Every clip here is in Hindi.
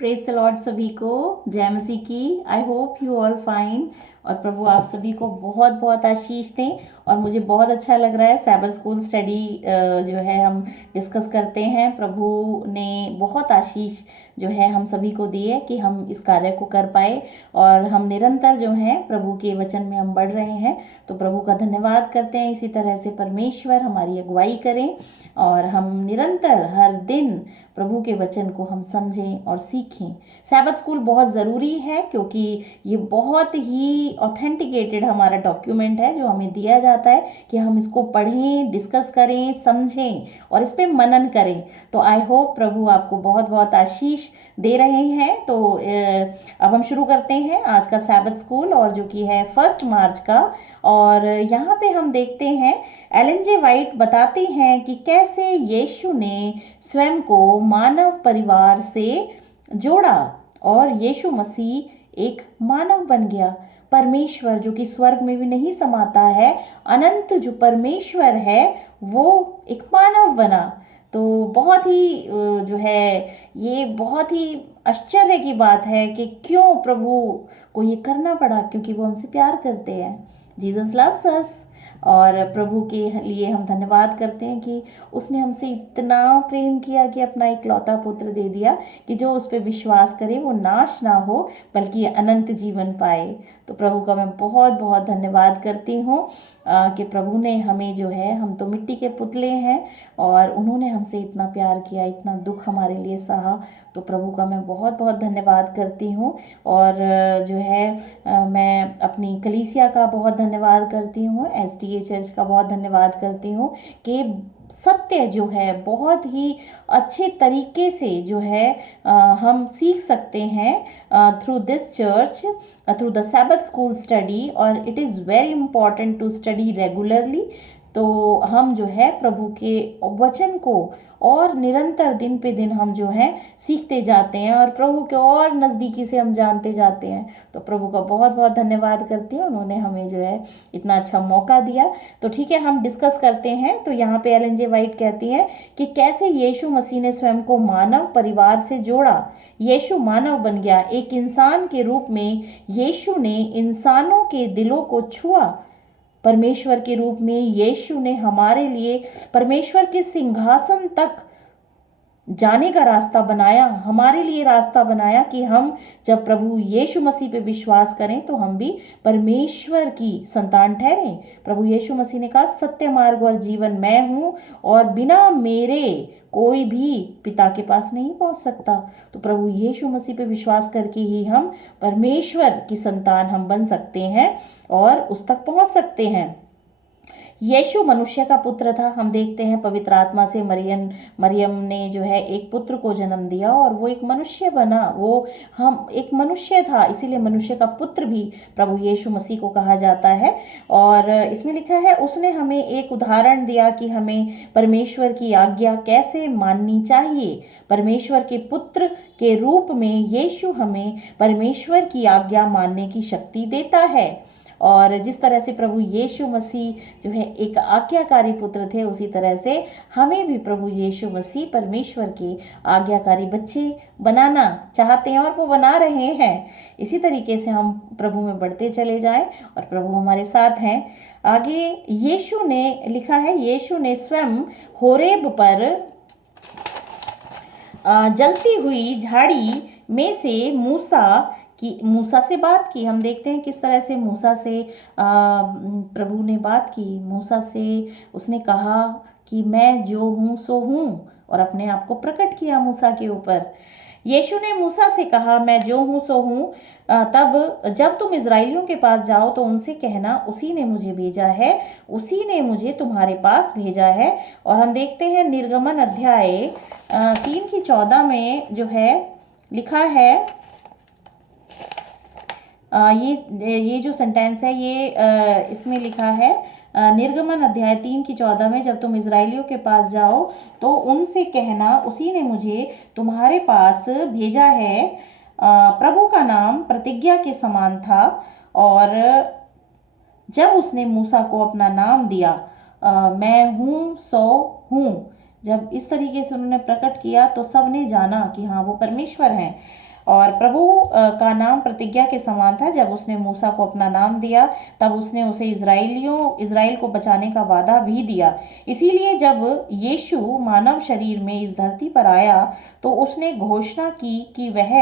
प्रेज द लॉर्ड सभी को। जय मसीह की। I hope you all fine. और प्रभु आप सभी को बहुत बहुत आशीष दें। और मुझे बहुत अच्छा लग रहा है सैबथ स्कूल स्टडी जो है हम डिस्कस करते हैं। प्रभु ने बहुत आशीष जो है हम सभी को दी है कि हम इस कार्य को कर पाए और हम निरंतर जो है प्रभु के वचन में हम बढ़ रहे हैं। तो प्रभु का धन्यवाद करते हैं। इसी तरह से परमेश्वर हमारी अगुवाई करें और हम निरंतर हर दिन प्रभु के वचन को हम समझें और सीखें। सैबथ स्कूल बहुत ज़रूरी है क्योंकि ये बहुत ही ऑथेंटिकेटेड हमारा डॉक्यूमेंट है जो हमें दिया जाता है कि हम इसको पढ़ें, डिस्कस करें, समझें और इस पर मनन करें। तो आई होप प्रभु आपको बहुत बहुत आशीष दे रहे हैं। तो अब हम शुरू करते हैं आज का सैबथ स्कूल और जो कि है 1 मार्च का। और यहाँ पे हम देखते हैं एलन जे वाइट बताते हैं कि कैसे यीशु ने स्वयं को मानव परिवार से जोड़ा और यीशु मसीह एक मानव बन गया। परमेश्वर जो कि स्वर्ग में भी नहीं समाता है, अनंत जो परमेश्वर है वो एक मानव बना। तो बहुत ही जो है ये बहुत ही आश्चर्य की बात है कि क्यों प्रभु को ये करना पड़ा, क्योंकि वो हमसे प्यार करते हैं। जीसस लव्स अस। और प्रभु के लिए हम धन्यवाद करते हैं कि उसने हमसे इतना प्रेम किया कि अपना इकलौता पुत्र दे दिया कि जो उस पर विश्वास करे वो नाश ना हो बल्कि अनंत जीवन पाए। तो प्रभु का मैं बहुत बहुत धन्यवाद करती हूँ कि प्रभु ने हमें जो है, हम तो मिट्टी के पुतले हैं और उन्होंने हमसे इतना प्यार किया, इतना दुख हमारे लिए सहा। तो प्रभु का मैं बहुत बहुत धन्यवाद करती हूँ। और जो है मैं अपनी कलीसिया का बहुत धन्यवाद करती हूँ, SDA चर्च का बहुत धन्यवाद करती हूँ कि सत्य जो है बहुत ही अच्छे तरीके से जो है हम सीख सकते हैं through this church, through the sabbath school study. और it is very important to study regularly. तो हम जो है प्रभु के वचन को और निरंतर दिन पे दिन हम जो है सीखते जाते हैं और प्रभु के और नज़दीकी से हम जानते जाते हैं। तो प्रभु का बहुत बहुत धन्यवाद करती हूँ, उन्होंने हमें जो है इतना अच्छा मौका दिया। तो ठीक है, हम डिस्कस करते हैं। तो यहाँ पे एलन जे वाइट कहती हैं कि कैसे यीशु मसीह ने स्वयं को मानव परिवार से जोड़ा। यीशु मानव बन गया, एक इंसान के रूप में यीशु ने इंसानों के दिलों को छुआ। परमेश्वर के रूप में यीशु ने हमारे लिए परमेश्वर के सिंहासन तक जाने का रास्ता बनाया, हमारे लिए रास्ता बनाया कि हम जब प्रभु यीशु मसीह पे विश्वास करें तो हम भी परमेश्वर की संतान ठहरें। प्रभु यीशु मसीह ने कहा, सत्य मार्ग और जीवन मैं हूँ और बिना मेरे कोई भी पिता के पास नहीं पहुंच सकता। तो प्रभु यीशु मसीह पे विश्वास करके ही हम परमेश्वर की संतान हम बन सकते हैं और उस तक पहुंच सकते हैं। यीशु मनुष्य का पुत्र था। हम देखते हैं पवित्र आत्मा से मरियम ने जो है एक पुत्र को जन्म दिया और वो एक मनुष्य बना। वो हम एक मनुष्य था, इसीलिए मनुष्य का पुत्र भी प्रभु यीशु मसीह को कहा जाता है। और इसमें लिखा है उसने हमें एक उदाहरण दिया कि हमें परमेश्वर की आज्ञा कैसे माननी चाहिए। परमेश्वर के पुत्र के रूप में यीशु हमें परमेश्वर की आज्ञा मानने की शक्ति देता है। और जिस तरह से प्रभु यीशु मसीह जो है एक आज्ञाकारी पुत्र थे, उसी तरह से हमें भी प्रभु यीशु मसीह परमेश्वर के आज्ञाकारी बच्चे बनाना चाहते हैं और वो बना रहे हैं। इसी तरीके से हम प्रभु में बढ़ते चले जाएं और प्रभु हमारे साथ हैं। आगे यीशु ने लिखा है, यीशु ने स्वयं होरेब पर जलती हुई झाड़ी में से मूसा से बात की। हम देखते हैं किस तरह से मूसा से प्रभु ने बात की। मूसा से उसने कहा कि मैं जो हूँ सो हूँ और अपने आप को प्रकट किया मूसा के ऊपर। यीशु ने मूसा से कहा, मैं जो हूँ सो हूँ। तब जब तुम इज़राइलियों के पास जाओ तो उनसे कहना, उसी ने मुझे भेजा है, उसी ने मुझे तुम्हारे पास भेजा है। और हम देखते हैं निर्गमन अध्याय 3:14 में जो है लिखा है, ये जो सेंटेंस है ये इसमें लिखा है निर्गमन अध्याय 3:14 में, जब तुम इज़राइलियों के पास जाओ तो उनसे कहना, उसी ने मुझे तुम्हारे पास भेजा है। प्रभु का नाम प्रतिज्ञा के समान था और जब उसने मूसा को अपना नाम दिया, मैं हूँ सो हूँ, जब इस तरीके से उन्होंने प्रकट किया तो सब ने जाना कि हाँ वो परमेश्वर हैं। और प्रभु का नाम प्रतिज्ञा के समान था। जब उसने मूसा को अपना नाम दिया तब उसने उसे इज़राइल को बचाने का वादा भी दिया। इसीलिए जब यीशु मानव शरीर में इस धरती पर आया तो उसने घोषणा की कि वह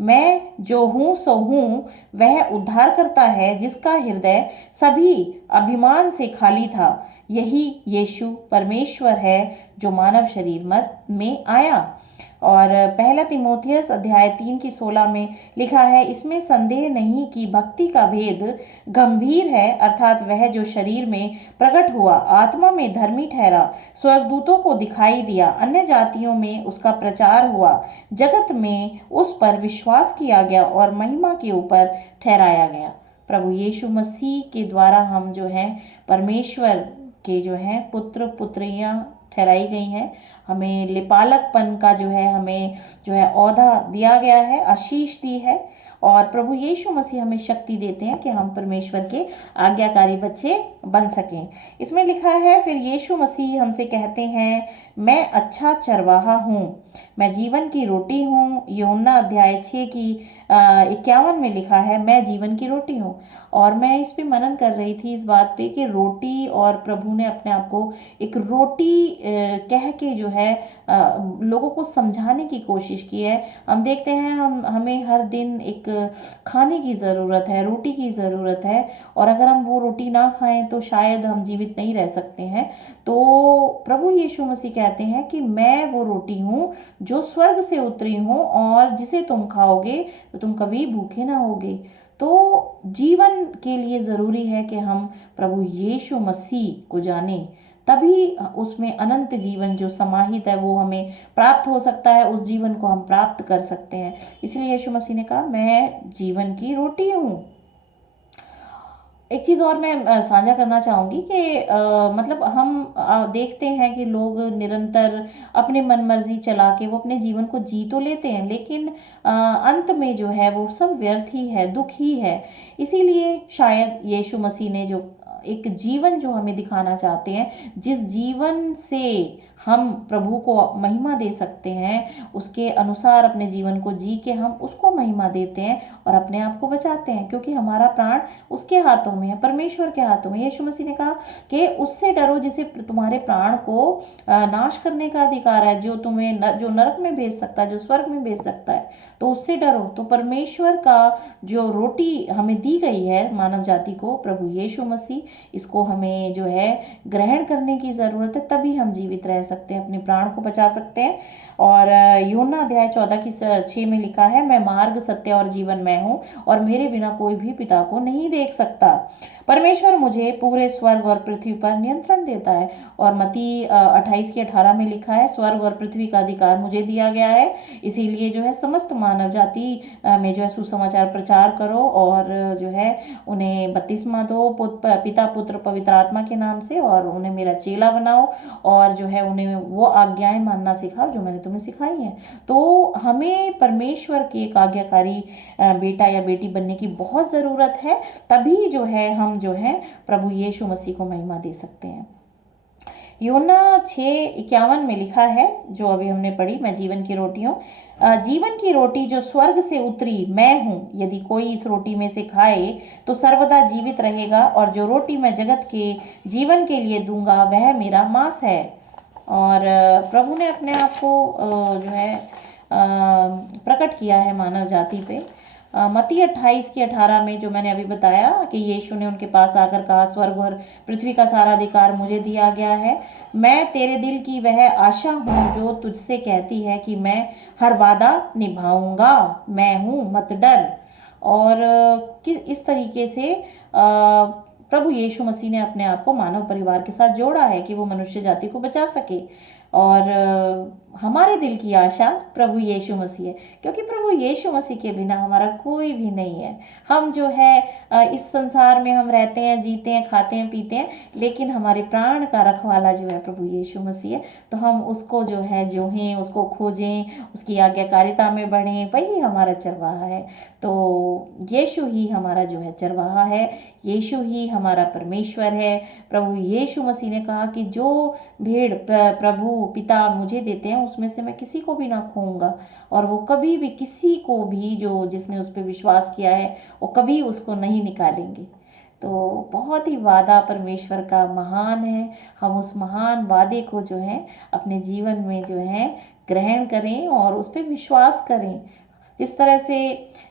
मैं जो हूँ सो हूँ, वह उद्धार करता है जिसका हृदय सभी अभिमान से खाली था। यही यीशु परमेश्वर है जो मानव शरीर में आया। और पहला तिमोथियस अध्याय 3 की 16 में लिखा है, इसमें संदेह नहीं कि भक्ति का भेद गंभीर है, अर्थात वह जो शरीर में प्रकट हुआ, आत्मा में धर्मी ठहरा, स्वर्गदूतों को दिखाई दिया, अन्य जातियों में उसका प्रचार हुआ, जगत में उस पर विश्वास किया गया और महिमा के ऊपर ठहराया गया। प्रभु यीशु मसीह के द्वारा हम जो हैं परमेश्वर के जो हैं पुत्र पुत्रियां ठहराई गई हैं। हमें लिपालकपन का जो है हमें जो है औहदा दिया गया है, आशीष दी है। और प्रभु यीशु मसीह हमें शक्ति देते हैं कि हम परमेश्वर के आज्ञाकारी बच्चे बन सकें। इसमें लिखा है, फिर यीशु मसीह हमसे कहते हैं, मैं अच्छा चरवाहा हूँ, मैं जीवन की रोटी हूँ। यूहन्ना अध्याय 6 की 51 में लिखा है, मैं जीवन की रोटी हूँ। और मैं इस पे मनन कर रही थी इस बात पे कि रोटी, और प्रभु ने अपने आप को एक रोटी कह के जो है लोगों को समझाने की कोशिश की है। हम देखते हैं हमें हर दिन एक खाने की ज़रूरत है, रोटी की ज़रूरत है, और अगर हम वो रोटी ना खाएं तो शायद हम जीवित नहीं रह सकते हैं। तो प्रभु यीशु मसीह कहते हैं कि मैं वो रोटी हूँ जो स्वर्ग से उतरी हूँ, और जिसे तुम खाओगे तो तुम कभी भूखे ना होगे। तो जीवन के लिए ज़रूरी है कि हम प्रभु यीशु मसीह को जानें, तभी उसमें अनंत जीवन जो समाहित है वो हमें प्राप्त हो सकता है, उस जीवन को हम प्राप्त कर सकते हैं। इसलिए यीशु मसीह ने कहा, मैं जीवन की रोटी हूँ। एक चीज़ और मैं साझा करना चाहूँगी कि मतलब हम देखते हैं कि लोग निरंतर अपने मन मर्जी चला के वो अपने जीवन को जी तो लेते हैं, लेकिन अंत में जो है वो सब व्यर्थ ही है, दुख ही है। इसीलिए शायद यीशु मसीह ने जो एक जीवन जो हमें दिखाना चाहते हैं, जिस जीवन से हम प्रभु को महिमा दे सकते हैं, उसके अनुसार अपने जीवन को जी के हम उसको महिमा देते हैं और अपने आप को बचाते हैं, क्योंकि हमारा प्राण उसके हाथों में है, परमेश्वर के हाथों में। यीशु मसीह ने कहा कि उससे डरो जिसे तुम्हारे प्राण को नाश करने का अधिकार है, जो तुम्हें जो नरक में भेज सकता है, जो स्वर्ग में भेज सकता है, तो उससे डरो। तो परमेश्वर का जो रोटी हमें दी गई है मानव जाति को, प्रभु यीशु मसीह, इसको हमें जो है ग्रहण करने की ज़रूरत है, तभी हम जीवित रह सकते हैं, अपने प्राण को बचा सकते हैं। और यूहन्ना अध्याय 14 की 6 में लिखा है, मैं मार्ग सत्य और जीवन मैं हूँ, और मेरे बिना कोई भी पिता को नहीं देख सकता। परमेश्वर मुझे पूरे स्वर्ग और पृथ्वी पर नियंत्रण देता है। और मत्ती 28 की 18 में लिखा है, स्वर्ग और पृथ्वी का अधिकार मुझे दिया गया है, इसीलिए जो है समस्त मानव जाति में जो है सुसमाचार प्रचार करो, और जो है उन्हें बपतिस्मा दो पिता पुत्र पवित्र आत्मा के नाम से, और उन्हें मेरा चेला बनाओ, और जो है उन्हें वो आज्ञाएं मानना सिखाओ जो मैंने तुम्हें सिखाई हैं। तो हमें परमेश्वर के एक आज्ञाकारी बेटा या बेटी बनने की बहुत ज़रूरत है, तभी जो है हम जो है प्रभु यीशु मसीह को महिमा दे सकते हैं। यूहन्ना 6:51 में लिखा है, जो अभी हमने पढ़ी, मैं जीवन की रोटी हूँ। जीवन की रोटी जो स्वर्ग से उतरी मैं हूँ, यदि कोई इस रोटी में से खाए तो सर्वदा जीवित रहेगा, और जो रोटी मैं जगत के जीवन के लिए दूंगा वह मेरा मांस है। और प्रभु ने अपने आप को जो है प्रकट किया है मानव जाति पे। मत्ती 28 की 18 में जो मैंने अभी बताया कि यीशु ने उनके पास आकर कहा, स्वर्ग और पृथ्वी का सारा अधिकार मुझे दिया गया है। मैं तेरे दिल की वह आशा हूँ जो तुझसे कहती है कि मैं हर वादा निभाऊंगा, मैं हूँ, मत डर। और इस तरीके से प्रभु यीशु मसीह ने अपने आप को मानव परिवार के साथ जोड़ा है कि वो मनुष्य जाति को बचा सके। और हमारे दिल की आशा प्रभु यीशु मसीह है, क्योंकि प्रभु यीशु मसीह के बिना हमारा कोई भी नहीं है। हम जो है इस संसार में हम रहते हैं, जीते हैं, खाते हैं, पीते हैं, लेकिन हमारे प्राण का रखवाला जो है प्रभु यीशु मसीह है। तो हम उसको जो है जोहें, उसको खोजें, उसकी आज्ञाकारिता में बढ़ें, वही हमारा चरवाहा है। तो यीशु ही हमारा जो है चरवाहा है, यीशु ही हमारा परमेश्वर है। प्रभु यीशु मसीह ने कहा कि जो भेड़ प्रभु पिता मुझे देते हैं उसमें से मैं किसी को भी ना खोऊंगा, और वो कभी भी किसी को भी जो जिसने उस पर विश्वास किया है वो कभी उसको नहीं निकालेंगे। तो बहुत ही वादा परमेश्वर का महान है, हम उस महान वादे को जो है अपने जीवन में जो है ग्रहण करें और उस पर विश्वास करें। जिस तरह से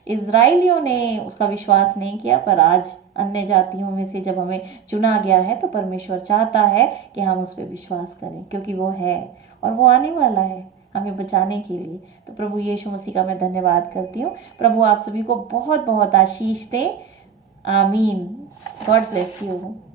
इज़राइलियों ने उसका विश्वास नहीं किया, पर आज अन्य जातियों में से जब हमें चुना गया है तो परमेश्वर चाहता है कि हम उस पर विश्वास करें, क्योंकि वो है और वो आने वाला है हमें बचाने के लिए। तो प्रभु यीशु मसीह का मैं धन्यवाद करती हूँ। प्रभु आप सभी को बहुत बहुत आशीष दें। आमीन। God bless you.